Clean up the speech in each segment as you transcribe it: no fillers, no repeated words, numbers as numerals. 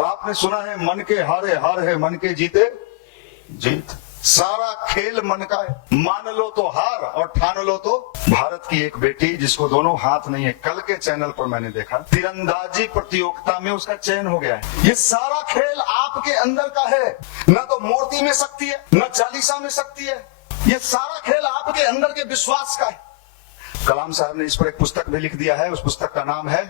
और आपने सुना है मन के हारे हार है, मन के जीते जीत। सारा खेल मन का है। मान लो तो हार और ठान लो तो। भारत की एक बेटी जिसको दोनों हाथ नहीं है, कल के चैनल पर मैंने देखा तीरंदाजी प्रतियोगिता में उसका चयन हो गया है। ये सारा खेल आपके अंदर का है। न तो मूर्ति में शक्ति है, न चालीसा में शक्ति है। ये सारा खेल आपके अंदर के विश्वास का है। कलाम साहब ने इस पर एक पुस्तक भी लिख दिया है। उस पुस्तक का नाम है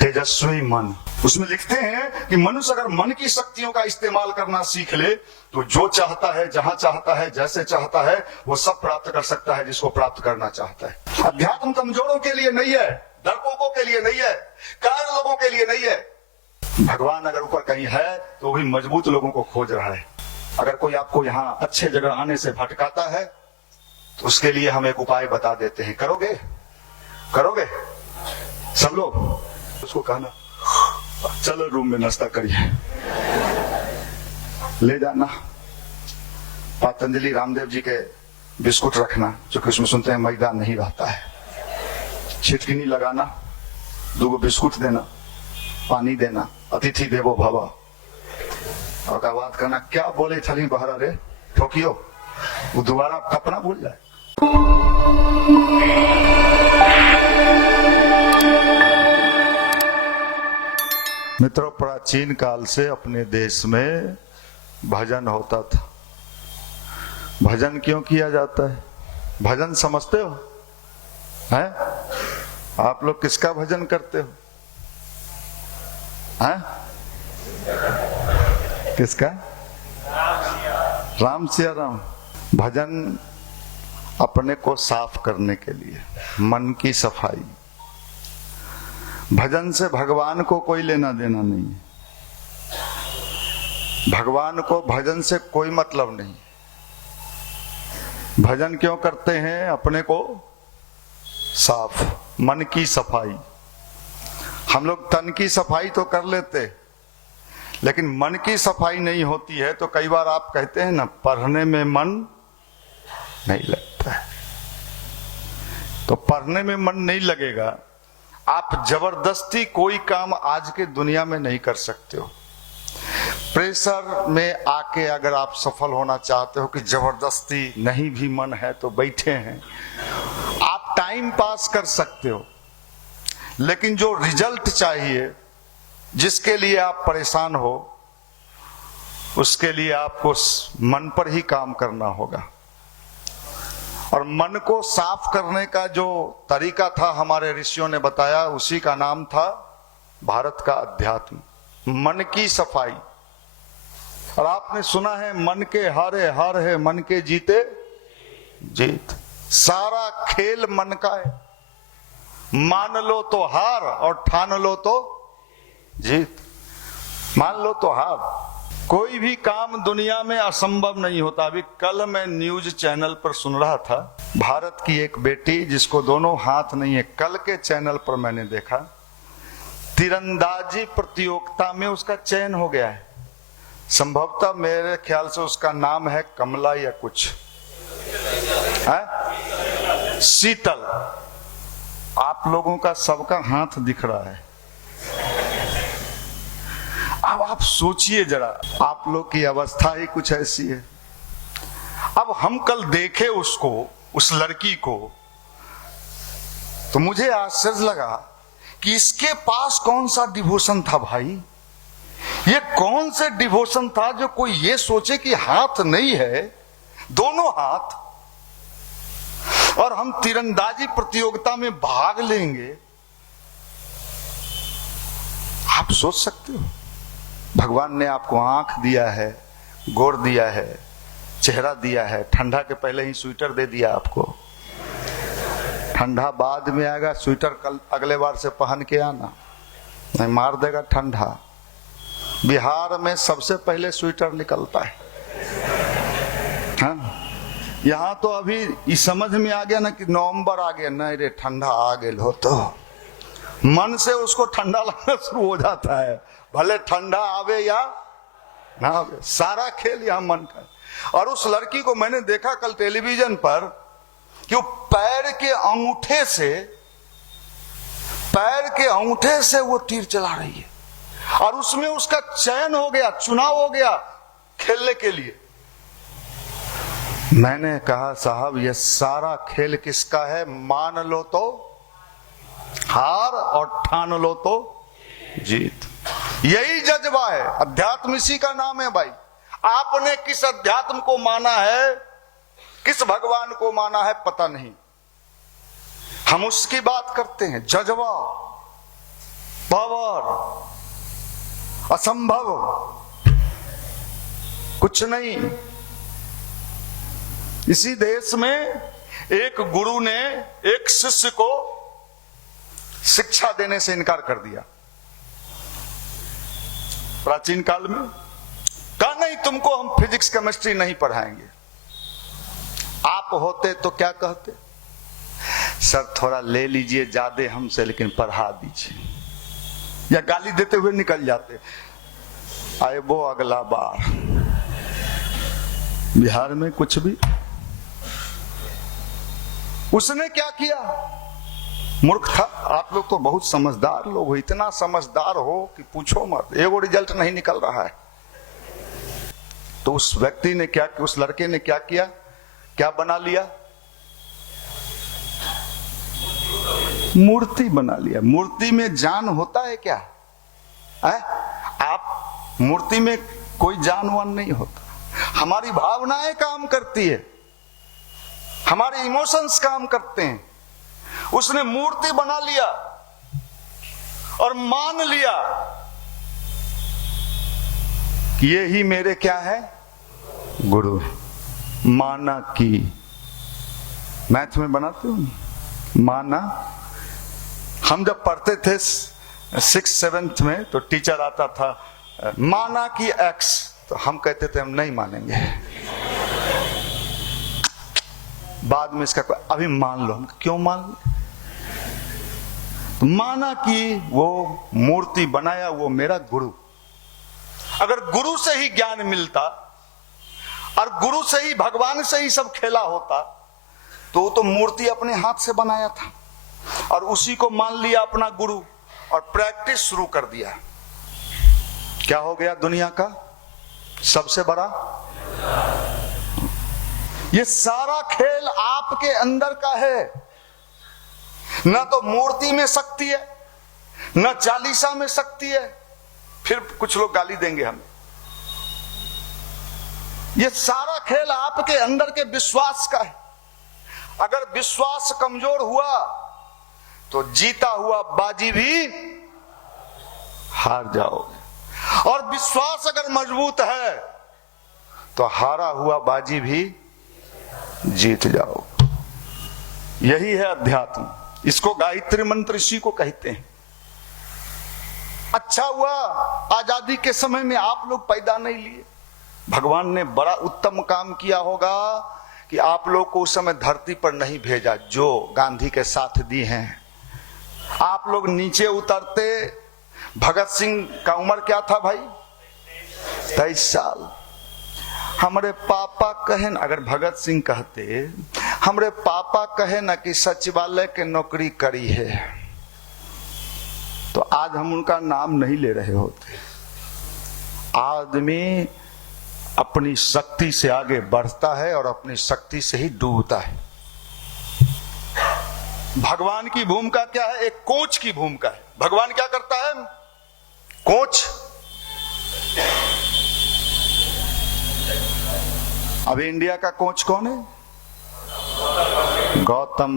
तेजस्वी मन। उसमें लिखते हैं कि मनुष्य अगर मन की शक्तियों का इस्तेमाल करना सीख ले तो जो चाहता है, जहां चाहता है, जैसे चाहता है, वो सब प्राप्त कर सकता है जिसको प्राप्त करना चाहता है। अध्यात्म कमजोरों के लिए नहीं है, डरपोकों के लिए नहीं है, कायर लोगों के लिए नहीं है। भगवान अगर ऊपर कहीं है तो भी मजबूत लोगों को खोज रहा है। अगर कोई आपको यहाँ अच्छे जगह आने से भटकाता है तो उसके लिए हम एक उपाय बता देते हैं। करोगे? करोगे सब लोग? उसको कहना चलो रूम में नाश्ता करिए, ले जाना पतंजलि रामदेव जी के बिस्कुट रखना, जो कि उसमें सुनते हैं मैदा नहीं रहता है। छिटकिनी लगाना, 2 बिस्कुट देना, पानी देना, अतिथि देवो भव। और का बात करना क्या बोले थली बहरा रे ठोकियो, वो दोबारा कपना भूल जाए। मित्रों, प्राचीन काल से अपने देश में भजन होता था। भजन क्यों किया जाता है? भजन समझते हो? हैं? आप लोग किसका भजन करते हो? हैं? किसका? राम सिया राम। भजन अपने को साफ करने के लिए, मन की सफाई। भजन से भगवान को कोई लेना देना नहीं है। भगवान को भजन से कोई मतलब नहीं। भजन क्यों करते हैं? अपने को साफ, मन की सफाई। हम लोग तन की सफाई तो कर लेते, लेकिन मन की सफाई नहीं होती है। तो कई बार आप कहते हैं ना, पढ़ने में मन नहीं लगता है। तो पढ़ने में मन नहीं लगेगा। आप जबरदस्ती कोई काम आज के दुनिया में नहीं कर सकते हो। प्रेशर में आके अगर आप सफल होना चाहते हो कि जबरदस्ती नहीं भी मन है तो बैठे हैं, आप टाइम पास कर सकते हो। लेकिन जो रिजल्ट चाहिए, जिसके लिए आप परेशान हो, उसके लिए आपको मन पर ही काम करना होगा। और मन को साफ करने का जो तरीका था हमारे ऋषियों ने बताया, उसी का नाम था भारत का अध्यात्म, मन की सफाई। और आपने सुना है मन के हारे हार है, मन के जीते जीत। सारा खेल मन का है। मान लो तो हार और ठान लो तो जीत। मान लो तो हार। कोई भी काम दुनिया में असंभव नहीं होता। अभी कल मैं न्यूज चैनल पर सुन रहा था, भारत की एक बेटी जिसको दोनों हाथ नहीं है, कल के चैनल पर मैंने देखा तीरंदाजी प्रतियोगिता में उसका चयन हो गया है। संभवतः मेरे ख्याल से उसका नाम है कमला या कुछ है? शीतल। आप लोगों का सबका हाथ दिख रहा है। अब आप सोचिए जरा, आप लोग की अवस्था ही कुछ ऐसी है। अब हम कल देखे उसको, उस लड़की को, तो मुझे आश्चर्य लगा कि इसके पास कौन सा डिवोशन था भाई। ये कौन से डिवोशन था जो कोई ये सोचे कि हाथ नहीं है, दोनों हाथ, और हम तीरंदाजी प्रतियोगिता में भाग लेंगे। आप सोच सकते हो? भगवान ने आपको आंख दिया है, गोर दिया है, चेहरा दिया है। ठंडा के पहले ही स्वेटर दे दिया आपको। ठंडा बाद में आएगा, स्वेटर कल अगले बार से पहन के आना, नहीं मार देगा ठंडा। बिहार में सबसे पहले स्वेटर निकलता है। हाँ? यहाँ तो अभी इस समझ में आ गया ना कि नवंबर आ गया, नहीं रे ठंडा आ गए हो, तो मन से उसको ठंडा लगना शुरू हो जाता है, भले ठंडा आवे या ना आवे। सारा खेल यहाँ मन का है। और उस लड़की को मैंने देखा कल टेलीविजन पर कि वो पैर के अंगूठे से वो तीर चला रही है। और उसमें उसका चयन हो गया, चुनाव हो गया खेलने के लिए। मैंने कहा साहब ये सारा खेल किसका है? मान लो तो हार और ठान लो तो जीत। यही जज्बा है, अध्यात्म इसी का नाम है भाई। आपने किस अध्यात्म को माना है, किस भगवान को माना है पता नहीं, हम उसकी बात करते हैं। जज्बा, पावर, असंभव कुछ नहीं। इसी देश में एक गुरु ने एक शिष्य को शिक्षा देने से इनकार कर दिया प्राचीन काल में। कहा नहीं, तुमको हम फिजिक्स केमिस्ट्री नहीं पढ़ाएंगे। आप होते तो क्या कहते? सर थोड़ा ले लीजिए ज्यादा हमसे, लेकिन पढ़ा दीजिए, या गाली देते हुए निकल जाते। आए वो अगला बार। बिहार में कुछ भी। उसने क्या किया? मूर्ख था। आप लोग तो बहुत समझदार लोग हो, इतना समझदार हो कि पूछो मत। एगो रिजल्ट नहीं निकल रहा है। तो उस व्यक्ति ने क्या, उस लड़के ने क्या किया? क्या बना लिया? मूर्ति बना लिया। मूर्ति में जान होता है क्या? आप मूर्ति में कोई जानवान नहीं होता। हमारी भावनाएं काम करती है, हमारे इमोशंस काम करते हैं। उसने मूर्ति बना लिया और मान लिया कि ये ही मेरे क्या है? गुरु। माना कि मैथ में बनाते हो माना। हम जब पढ़ते थे 6th-7th में तो टीचर आता था, माना कि x, तो हम कहते थे हम नहीं मानेंगे। बाद में इसका अभी मान लो। हम क्यों मान लो? तो माना कि वो मूर्ति बनाया वो मेरा गुरु। अगर गुरु से ही ज्ञान मिलता और गुरु से ही, भगवान से ही सब खेला होता, तो वो तो मूर्ति अपने हाथ से बनाया था और उसी को मान लिया अपना गुरु और प्रैक्टिस शुरू कर दिया। क्या हो गया? दुनिया का सबसे बड़ा। ये सारा खेल आपके अंदर का है। न तो मूर्ति में शक्ति है, न चालीसा में शक्ति है। फिर कुछ लोग गाली देंगे हमें। ये सारा खेल आपके अंदर के विश्वास का है। अगर विश्वास कमजोर हुआ तो जीता हुआ बाजी भी हार जाओगे, और विश्वास अगर मजबूत है तो हारा हुआ बाजी भी जीत जाओगे। यही है अध्यात्म। इसको गायत्री मंत्र इसी को कहते हैं। अच्छा हुआ आजादी के समय में आप लोग पैदा नहीं लिए। भगवान ने बड़ा उत्तम काम किया होगा कि आप लोग को उस समय धरती पर नहीं भेजा, जो गांधी के साथ दी हैं। आप लोग नीचे उतरते। भगत सिंह का उम्र क्या था भाई? 23 साल। हमारे पापा कहे न, अगर भगत सिंह कहते हमारे पापा कहे ना कि सचिवालय के नौकरी करी है, तो आज हम उनका नाम नहीं ले रहे होते। आदमी अपनी शक्ति से आगे बढ़ता है और अपनी शक्ति से ही डूबता है। भगवान की भूमिका क्या है? एक कोच की भूमिका है। भगवान क्या करता है? कोच। अभी इंडिया का कोच कौन है? गौतम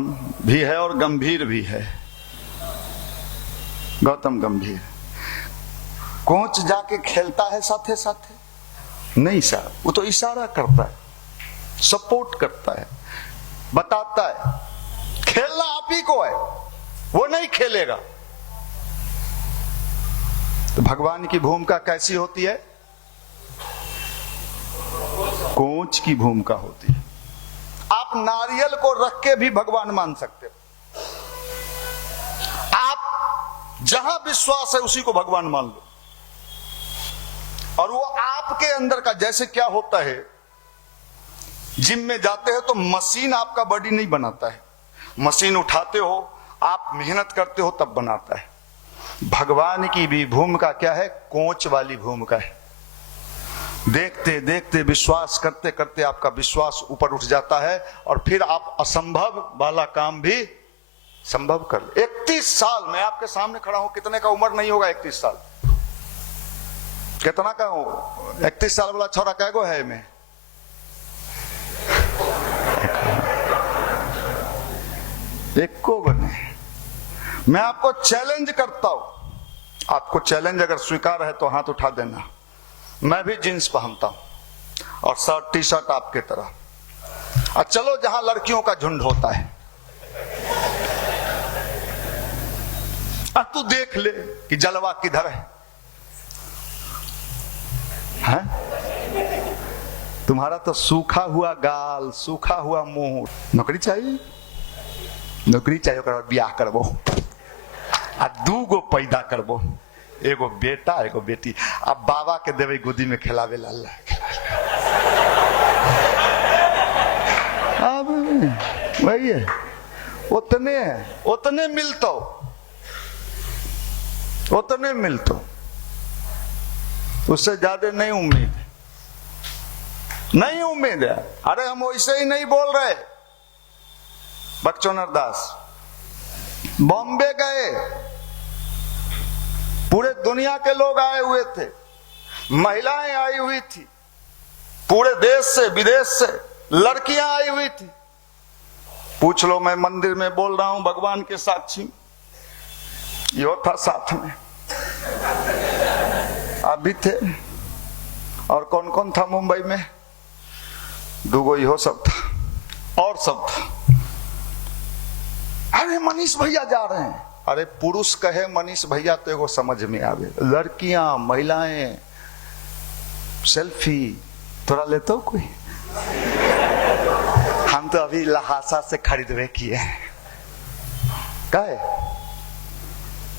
भी है और गंभीर भी है। गौतम गंभीर। कोच जाके खेलता है साथे साथे? नहीं साहब, वो तो इशारा करता है, सपोर्ट करता है, बताता है। खेलना आप ही को है, वो नहीं खेलेगा। तो भगवान की भूमिका कैसी होती है? कोच की भूमिका होती है। आप नारियल को रख के भी भगवान मान सकते हो। आप जहां विश्वास है उसी को भगवान मान लो। और वो आपके अंदर का, जैसे क्या होता है, जिम में जाते हो तो मशीन आपका बॉडी नहीं बनाता है। मशीन उठाते हो, आप मेहनत करते हो तब बनाता है। भगवान की भी भूमिका क्या है? कोच वाली भूमिका है। देखते देखते विश्वास करते करते आपका विश्वास ऊपर उठ जाता है और फिर आप असंभव वाला काम भी संभव कर ले। 31 साल मैं आपके सामने खड़ा हूं, कितने का उम्र नहीं होगा 31 साल? कितना का हूं? 31 साल वाला छोरा कैगो है मैं? एक को बने। मैं आपको चैलेंज करता हूं, आपको चैलेंज अगर स्वीकार है तो हाथ उठा देना। मैं भी जींस पहनता हूं और शर्ट टी शर्ट आपके तरह। और चलो जहां लड़कियों का झुंड होता है, अब तू देख ले कि जलवा किधर है? तुम्हारा तो सूखा हुआ गाल, सूखा हुआ मुंह। नौकरी चाहिए, नौकरी चाहिए, ब्याह करबो आ 2 गो पैदा करबो, एगो बेटा एगो बेटी। अब बाबा के देवे गोदी में खिलावे लाल। अब वही है, उतने मिलतो, उससे ज्यादा नहीं उम्मीद है। अरे हम वैसे ही नहीं बोल रहे। बक्चौनर दास बॉम्बे गए, पूरे दुनिया के लोग आए हुए थे, महिलाएं आई हुई थी, पूरे देश से विदेश से लड़कियां आई हुई थी। पूछ लो, मैं मंदिर में बोल रहा हूं भगवान के साक्षी, यो था साथ में, आप भी थे। और कौन कौन था मुंबई में? 2 गो यो सब था और सब था। अरे मनीष भैया जा रहे हैं। अरे पुरुष कहे मनीष भैया तो एगो समझ में आवे, लड़कियां महिलाएं सेल्फी थोड़ा लेते हो कोई? हम तो अभी लहासा से खरीदवे किए हैं। काहे?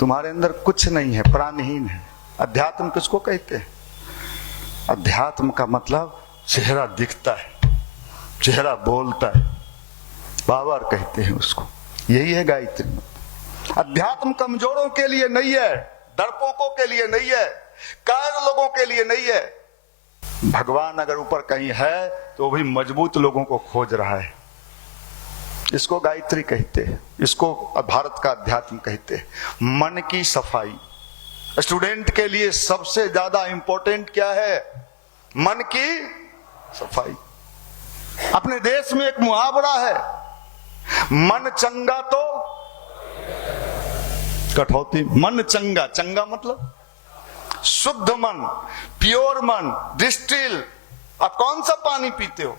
तुम्हारे अंदर कुछ नहीं है, प्राणहीन है। अध्यात्म किसको कहते हैं? अध्यात्म का मतलब चेहरा दिखता है, चेहरा बोलता है, पावर कहते हैं उसको। यही है गायत्री मंत्र। अध्यात्म कमजोरों के लिए नहीं है, डरपोकों के लिए नहीं है, कायर लोगों के लिए नहीं है। भगवान अगर ऊपर कहीं है तो वो भी मजबूत लोगों को खोज रहा है। इसको गायत्री कहते हैं, इसको भारत का अध्यात्म कहते हैं। मन की सफाई स्टूडेंट के लिए सबसे ज्यादा इंपॉर्टेंट क्या है? मन की सफाई। अपने देश में एक मुहावरा है, मन चंगा तो कठौती। मन चंगा, चंगा मतलब शुद्ध मन, प्योर मन, डिस्टिल। आप कौन सा पानी पीते हो?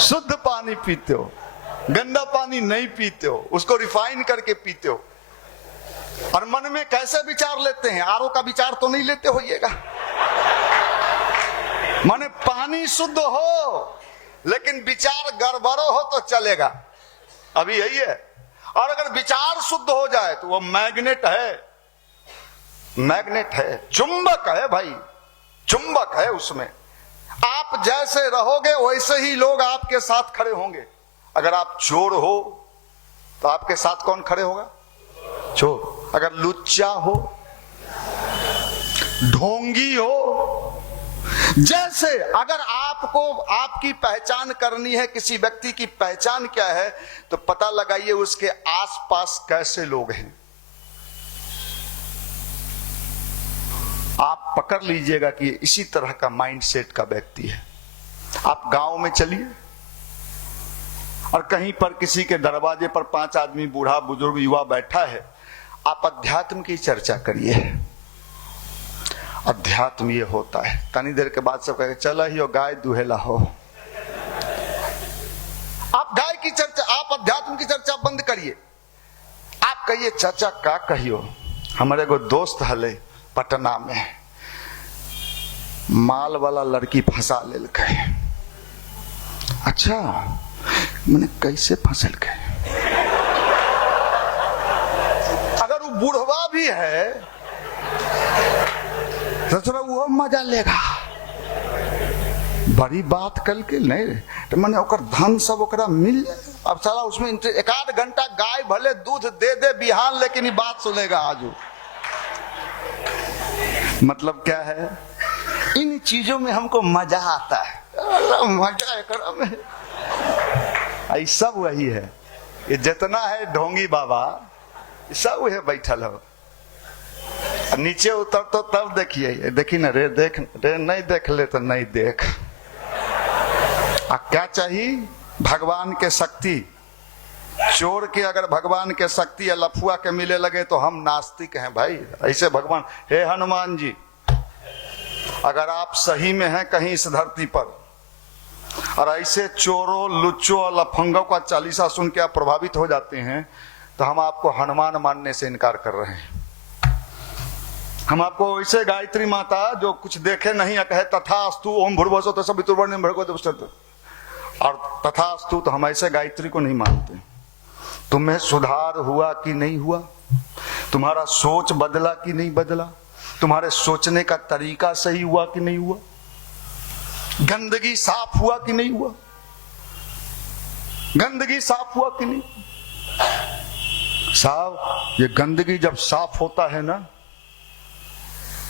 शुद्ध पानी पीते हो, गंदा पानी नहीं पीते हो, उसको रिफाइन करके पीते हो। और मन में कैसे विचार लेते हैं? आरओ का विचार तो नहीं लेते होइएगा। माने पानी शुद्ध हो लेकिन विचार गड़बड़ो हो तो चलेगा, अभी यही है। और अगर विचार शुद्ध हो जाए तो वो मैग्नेट है, चुंबक है भाई, चुंबक है उसमें। आप जैसे रहोगे वैसे ही लोग आपके साथ खड़े होंगे। अगर आप चोर हो तो आपके साथ कौन खड़े होगा? चोर। अगर लुच्चा हो, ढोंगी हो, जैसे अगर आपको आपकी पहचान करनी है, किसी व्यक्ति की पहचान क्या है, तो पता लगाइए उसके आसपास कैसे लोग हैं। आप पकड़ लीजिएगा कि इसी तरह का माइंडसेट का व्यक्ति है। आप गांव में चलिए और कहीं पर किसी के दरवाजे पर 5 आदमी, बूढ़ा बुजुर्ग युवा बैठा है, आप अध्यात्म की चर्चा करिए। अध्यात्म ये होता है। तनी देर के बाद सब कहेंगे चला ही हो गाय दुहेला हो। आप गाय की चर्चा, आप अध्यात्म की चर्चा बंद करिए। आप कहिए चाचा का कहियो, हमारे एगो दोस्त हले पटना में, माल वाला लड़की फंसा लेल के। अच्छा, मैंने कैसे फंसल गए? अगर वो बुढ़वा भी है तो थोड़ा वो मजा लेगा। बड़ी बात कल के नहीं तो मैंने ओकर धन सब ओकरा मिल जाए। अब साला उसमें एक आध घंटा गाय भले दूध दे दे बिहान, लेकिन ये बात सुनेगा आजू। मतलब क्या है, इन चीजों में हमको मजा आता है, मजा है में। सब वही है, ये जितना है ढोंगी बाबा सब वही बैठल हो। नीचे उतर तो तब देखिए, देखी ना रे, देख रे, नहीं देख ले तो नहीं देख। क्या चाहिए, भगवान के शक्ति। चोर के अगर भगवान के शक्ति या लफुआ के मिले लगे तो हम नास्तिक हैं भाई। ऐसे भगवान, हे हनुमान जी, अगर आप सही में हैं कहीं इस धरती पर और ऐसे चोरों लुच्चों और लफंगों का चालीसा सुन के आप प्रभावित हो जाते हैं, तो हम आपको हनुमान मानने से इनकार कर रहे हैं। हम आपको ऐसे गायत्री माता जो कुछ देखे नहीं कहे तथास्तु ओम भूर्भुवस्सुः तत्सवितुर्वरेण्यं भर्गो देवस्य और तथास्तु, तो हम ऐसे गायत्री को नहीं मानते। तुम्हें सुधार हुआ कि नहीं हुआ, तुम्हारा सोच बदला कि नहीं बदला, तुम्हारे सोचने का तरीका सही हुआ कि नहीं हुआ, गंदगी साफ हुआ कि नहीं हुआ, गंदगी साफ हुआ कि नहीं। साहब ये गंदगी जब साफ होता है ना,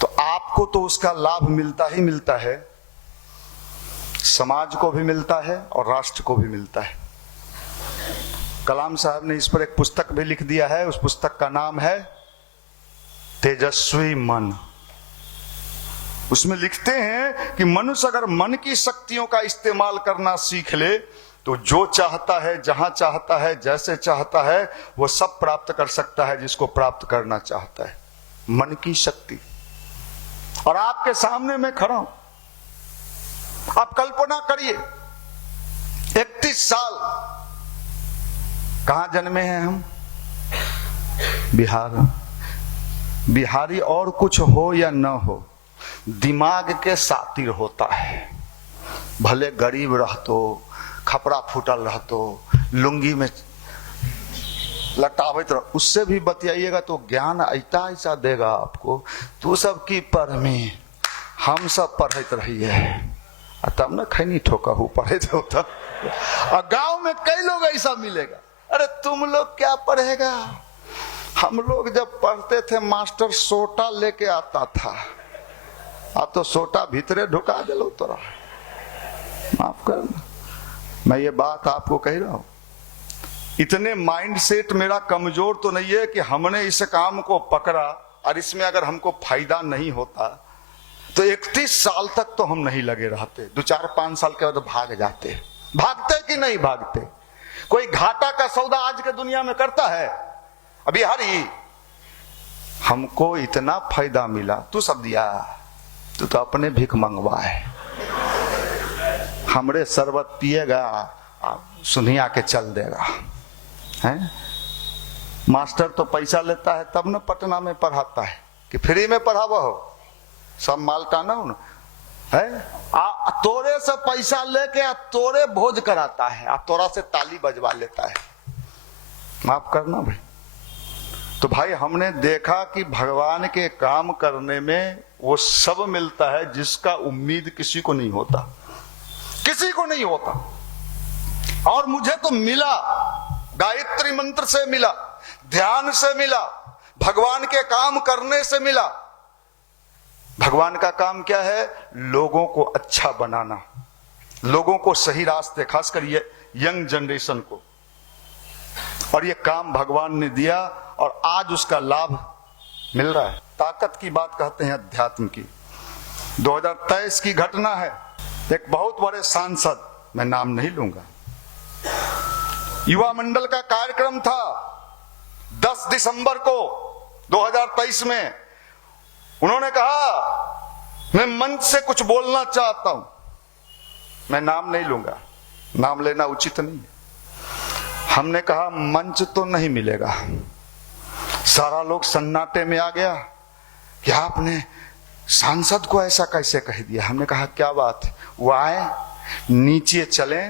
तो आपको तो उसका लाभ मिलता ही मिलता है, समाज को भी मिलता है और राष्ट्र को भी मिलता है। कलाम साहब ने इस पर एक पुस्तक भी लिख दिया है, उस पुस्तक का नाम है तेजस्वी मन। उसमें लिखते हैं कि मनुष्य अगर मन की शक्तियों का इस्तेमाल करना सीख ले तो जो चाहता है, जहां चाहता है, जैसे चाहता है, वो सब प्राप्त कर सकता है जिसको प्राप्त करना चाहता है। मन की शक्ति। और आपके सामने मैं खड़ा हूं, आप कल्पना करिए 31 साल, कहां जन्मे हैं हम, बिहार। बिहारी और कुछ हो या न हो, दिमाग के सातिर होता है। भले गरीब रहतो, खपड़ा फूटल रहतो, लुंगी में लटावित रह, उससे भी बतियाइएगा तो ज्ञान ऐसा ऐसा देगा आपको। तू सब की पर में हम सब पढ़ते रहिए, तब न खैनी ठोका हूँ पढ़े थे। और गांव में कई लोग ऐसा मिलेगा, अरे तुम लोग क्या पढ़ेगा, हम लोग जब पढ़ते थे मास्टर सोटा लेके आता था, अब तो सोटा भीतरे ढुका दिलो तोरा। माफ करना, मैं ये बात आपको कह रहा हूं। इतने माइंड सेट मेरा कमजोर तो नहीं है कि हमने इस काम को पकड़ा और इसमें अगर हमको फायदा नहीं होता तो 31 साल तक तो हम नहीं लगे रहते। 2-4-5 साल के बाद भाग जाते। भागते कि नहीं भागते? कोई घाटा का सौदा आज के दुनिया में करता है? अभी हरी हमको इतना फायदा मिला, तू सब दिया, तू तो अपने भीख मंगवा है। हमरे शरबत पिएगा, सुनिया के चल देगा है? मास्टर तो पैसा लेता है तब न पटना में पढ़ाता है कि फ्री में पढ़ावा हो, सब मालटाना हो ना है। तोरे से पैसा लेके तोरे भोज कराता है, आप तोरा से ताली बजवा लेता है। माफ करना भाई। तो भाई हमने देखा कि भगवान के काम करने में वो सब मिलता है जिसका उम्मीद किसी को नहीं होता, किसी को नहीं होता। और मुझे तो मिला, गायत्री मंत्र से मिला, ध्यान से मिला, भगवान के काम करने से मिला। भगवान का काम क्या है? लोगों को अच्छा बनाना, लोगों को सही रास्ते, खासकर ये यंग जनरेशन को। और ये काम भगवान ने दिया और आज उसका लाभ मिल रहा है। ताकत की बात कहते हैं अध्यात्म की। 2023 की घटना है, एक बहुत बड़े सांसद, मैं नाम नहीं लूंगा, युवा मंडल का कार्यक्रम था 10 दिसंबर को 2023 में। उन्होंने कहा मैं मंच से कुछ बोलना चाहता हूं, मैं नाम नहीं लूंगा, नाम लेना उचित नहीं है। हमने कहा मंच तो नहीं मिलेगा। सारा लोग सन्नाटे में आ गया कि आपने सांसद को ऐसा कैसे कह दिया। हमने कहा क्या बात है, वो आए, नीचे चले,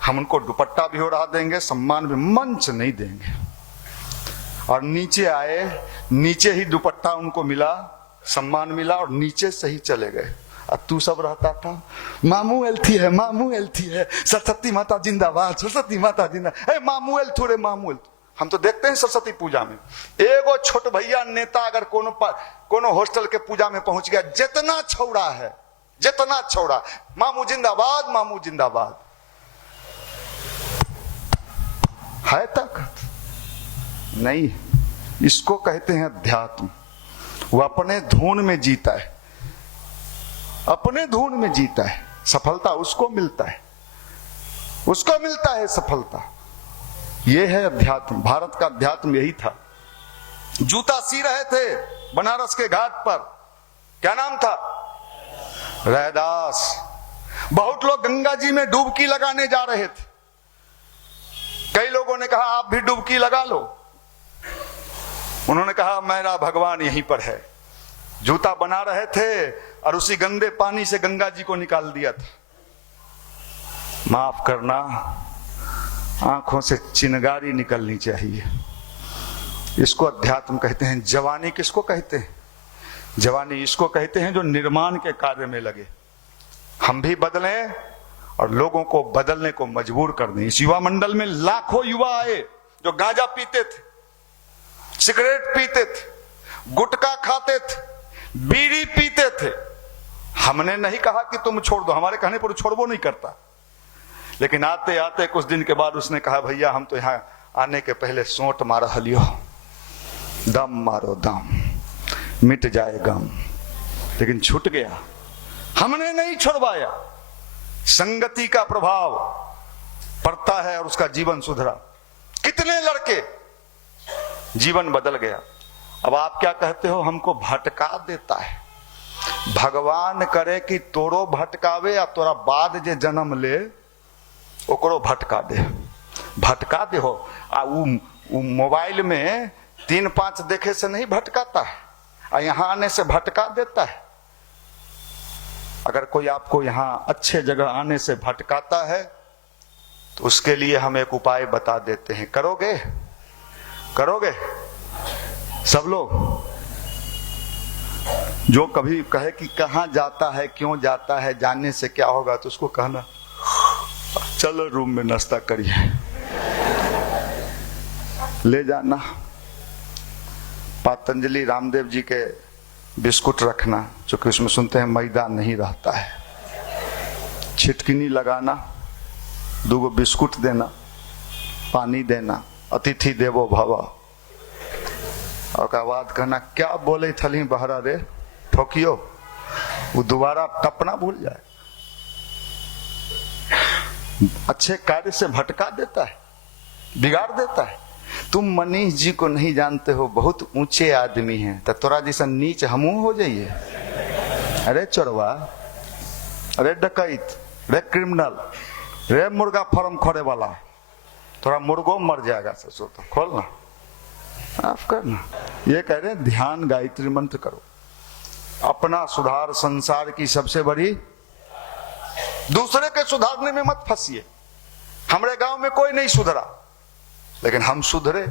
हम उनको दुपट्टा भी उड़ा देंगे, सम्मान भी, मंच नहीं देंगे। और नीचे आए, नीचे ही दुपट्टा उनको मिला, सम्मान मिला और नीचे से ही चले गए। और तू सब रहता था मामू एलथी है, मामू एलथी है, सरस्वती माता जिंदाबाद, सरस्वती माता जिंदाबाद। मामू एल थोड़े मामू एल। हम तो देखते हैं सरस्वती पूजा में एगो छोट भैया नेता अगर कोनो हॉस्टल के पूजा में पहुंच गया, जितना छौड़ा है, जितना छौड़ा, मामू जिंदाबाद, मामू जिंदाबाद। है ताकत नहीं। इसको कहते हैं अध्यात्म। वो अपने धुन में जीता है, अपने धुन में जीता है। सफलता उसको मिलता है, उसको मिलता है सफलता। ये है अध्यात्म। भारत का अध्यात्म यही था। जूता सी रहे थे बनारस के घाट पर, क्या नाम था? रैदास। बहुत लोग गंगा जी में डुबकी लगाने जा रहे थे। कई लोगों ने कहा आप भी डुबकी लगा लो। उन्होंने कहा मेरा भगवान यहीं पर है। जूता बना रहे थे और उसी गंदे पानी से गंगा जी को निकाल दिया था। माफ करना, आंखों से चिनगारी निकलनी चाहिए। इसको अध्यात्म कहते हैं। जवानी किसको कहते हैं? जवानी इसको कहते हैं जो निर्माण के कार्य में लगे। हम भी बदलें और लोगों को बदलने को मजबूर कर दें। इस युवा मंडल में लाखों युवा आए जो गांजा पीते थे, सिगरेट पीते थे, गुटखा खाते थे, बीड़ी पीते थे। हमने नहीं कहा कि तुम छोड़ दो, हमारे कहने पर छोड़वो नहीं करता। लेकिन आते आते कुछ दिन के बाद उसने कहा भैया हम तो यहां आने के पहले सोंट मार हलियो, दम मारो दम, मिट जाए गम। लेकिन छूट गया, हमने नहीं छुड़वाया। संगति का प्रभाव पड़ता है और उसका जीवन सुधरा। कितने लड़के जीवन बदल गया। अब आप क्या कहते हो? हमको भटका देता है। भगवान करे कि तोरो भटकावे या तोरा बाद जे जन्म ले ओकरो भटका दे, भटका दे हो। उ मोबाइल में 3-5 देखे से नहीं भटकाता है, और यहां आने से भटका देता है। अगर कोई आपको यहां अच्छे जगह आने से भटकाता है तो उसके लिए हम एक उपाय बता देते हैं। करोगे? करोगे सब लोग? जो कभी कहे कि कहां जाता है, क्यों जाता है, जानने से क्या होगा, तो उसको कहना चलो रूम में नाश्ता करिए, ले जाना पतंजलि रामदेव जी के बिस्कुट रखना, क्योंकि उसमें सुनते हैं मैदा नहीं रहता है। छिटकिनी लगाना, 2 बिस्कुट देना, पानी देना, अतिथि देवो भव। और का बाद कहना क्या बोले थली बहरा रे, ठोकियो, वो दोबारा टपना भूल जाए। अच्छे कार्य से भटका देता है, बिगाड़ देता है। तुम मनीष जी को नहीं जानते हो, बहुत ऊंचे आदमी हैं, तो तोरा जैसा नीच हमू हो जाइए। अरे चोरवा, अरे डकैत, रे क्रिमिनल, रे मुर्गा फार्म खोले वाला, थोड़ा मुर्गो मर जाएगा। ससुर तो खोलना, माफ करना। ये कह रहे हैं ध्यान गायत्री मंत्र करो। अपना सुधार संसार की सबसे बड़ी, दूसरे के सुधारने में मत फंसिए। हमारे गांव में कोई नहीं सुधरा, लेकिन हम सुधरे।